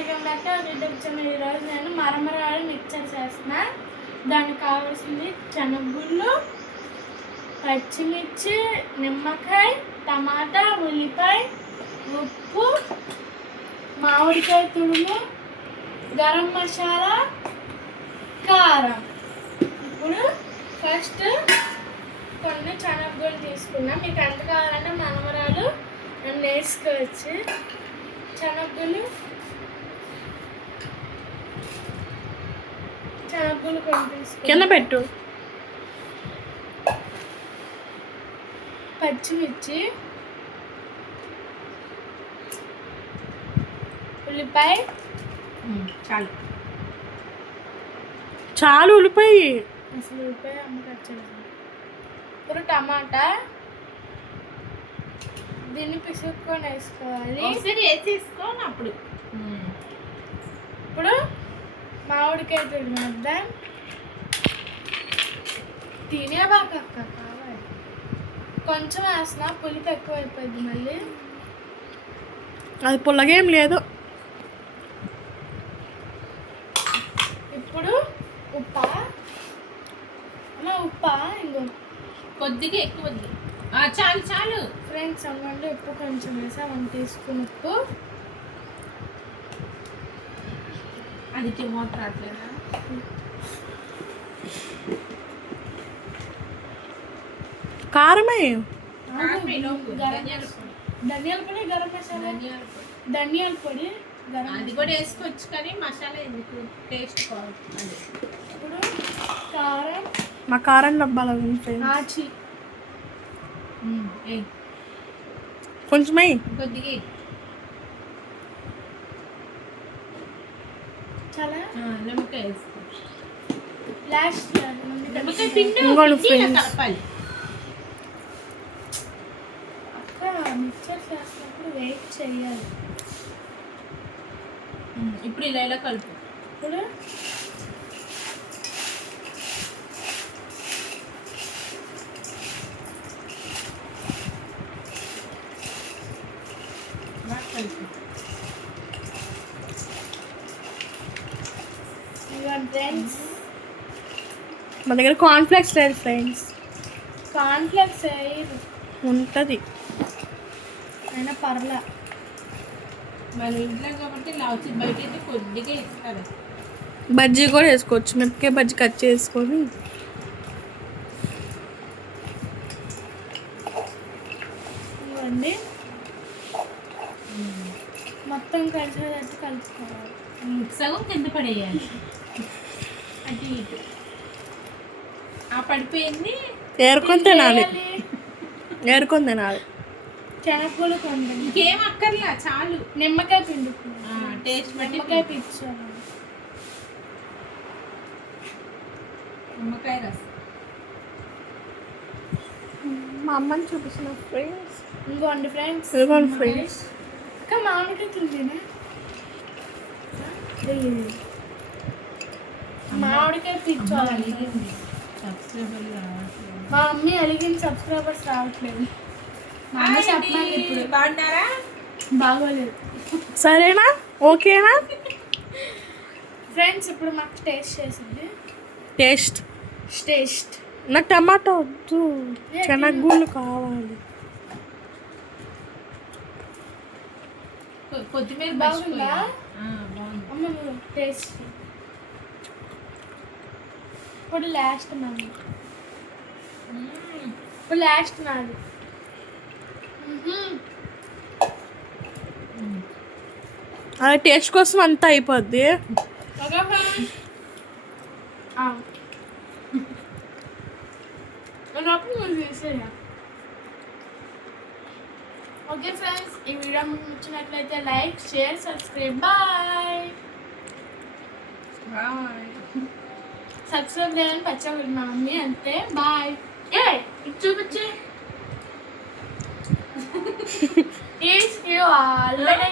Welcome back to YouTube channel. ఈరోజు నేను మరమరాలు mixture చేస్తున్నా. దానికి కావాల్సింది శనగగుళ్ళు, పచ్చిమిర్చి, నిమ్మకాయ, టమాటా, ఉల్లిపాయ, ఉప్పు, మామిడికాయ తురుము, గరం మసాలా, కారం. ఇప్పుడు ఫస్ట్ కొన్ని శనగగుళ్ళు తీసుకున్నాం. మీకు ఎంత కావాలంటే మరమరాలు నన్ను వేసుకోవచ్చు. శనగగుళ్ళు కింద పెట్టు. పచ్చిమిర్చి, ఉల్లిపాయ, చాలు చాలు ఉల్లిపాయ. అసలు ఉల్లిపాయ అమ్మకచ్చేది. ఇప్పుడు టమాటా, దీన్ని పిసుక్కొని వేసుకోవాలి. వేసేసుకోని అప్పుడు ఇప్పుడు మామిడికాయ తురిమేద్దాం. తినే బాగా కావాలి. కొంచెం వేసిన పులుపు ఎక్కువ అయిపోయింది. మళ్ళీ అది పుల్లగేం లేదు. ఇప్పుడు ఉప్పా ఇంకో కొద్దిగా ఎక్కువ చాలు చాలు ఫ్రెండ్స్. అవ్వండి ఉప్పు కొంచెం వేసా 1 టీ స్పూన్ ఉప్పు. అది టమాటా రావట్లేదా? కారమే. ధనియాల పొడి, గరం మసాలా, ధనియాల పొడి అది కూడా వేసుకోవచ్చు, కానీ మసాలా ఎందుకు టేస్ట్ బాగుంటుంది. ఇప్పుడు కారం, మా కారం డబ్బాలు ఆచి కొంచెమే కొద్దిగా చాలా నిమ్మకాయ వేసుకో. లాస్ట్ నిమ్మకాయ పిండి కలపాలి. మిక్చర్ చేసినప్పుడు వెయిట్ చేయాలి. ఇప్పుడు ఇలా కలుపు. ఇప్పుడు ఫ్రెండ్స్, మా దగ్గర కార్న్ఫ్లెక్స్ లేదు ఫ్రెండ్స్. కార్న్ఫ్లెక్స్ ఉంటుంది అయినా పర్లే. మన ఇంట్లో కాబట్టి లావుచి బయట అయితే కొద్దిగా ఇస్తారు. బజ్జీ కూడా వేసుకోవచ్చు. మిరపకాయ బజ్జీ కట్ చేసుకొని ఇవన్నీ మొత్తం కలిసేటట్టు కలుపుకోవాలి. సగం కింద పడేయాలి. అటు ఇటు ఆ పడిపోయింది ఏరుకొని తినాలి. శనగగుళ్ళు కొంచెం, ఇంకేం అక్కర్లా, చాలు. నిమ్మకాయ పిండి టేస్ట్ బట్టి నిమ్మకాయ పిచ్చాను. నిమ్మకాయ రసం మా అమ్మని చూపిస్తున్న ఫ్రెండ్స్. ఇంకోండి ఫ్రెండ్స్, ఇంకా మామిడికాయ తింటేనే మామిడికాయ పిచ్చాలి. మా మమ్మీ అలిగిన సబ్స్క్రైబర్స్ రావట్లేదు. మా అమ్మ చెప్పాలి ఇప్పుడు. బాగున్నారా? బాగోలేదు. సరేనా? ఓకేనా ఫ్రెండ్స్? ఇప్పుడు మాకు టేస్ట్ చేసింది. టేస్ట్ నాకు టమాటా వద్దు, శనగగుళ్ళు కావాలి. కొత్తిమీర బాగుందా? అమ్మ టేస్ట్. ఇప్పుడు లాస్ట్ నాది. అలా టేస్ట్ కోసం అంతా అయిపోద్ది. ఓకే ఫ్రెండ్స్, ఈ వీడియో మీకు నచ్చినట్లయితే like, share, subscribe. Bye. Subscribe చేయాలని పచ్చడి మా మమ్మీ అంతే. బాయ్. చూపించే ఆల్రెడీ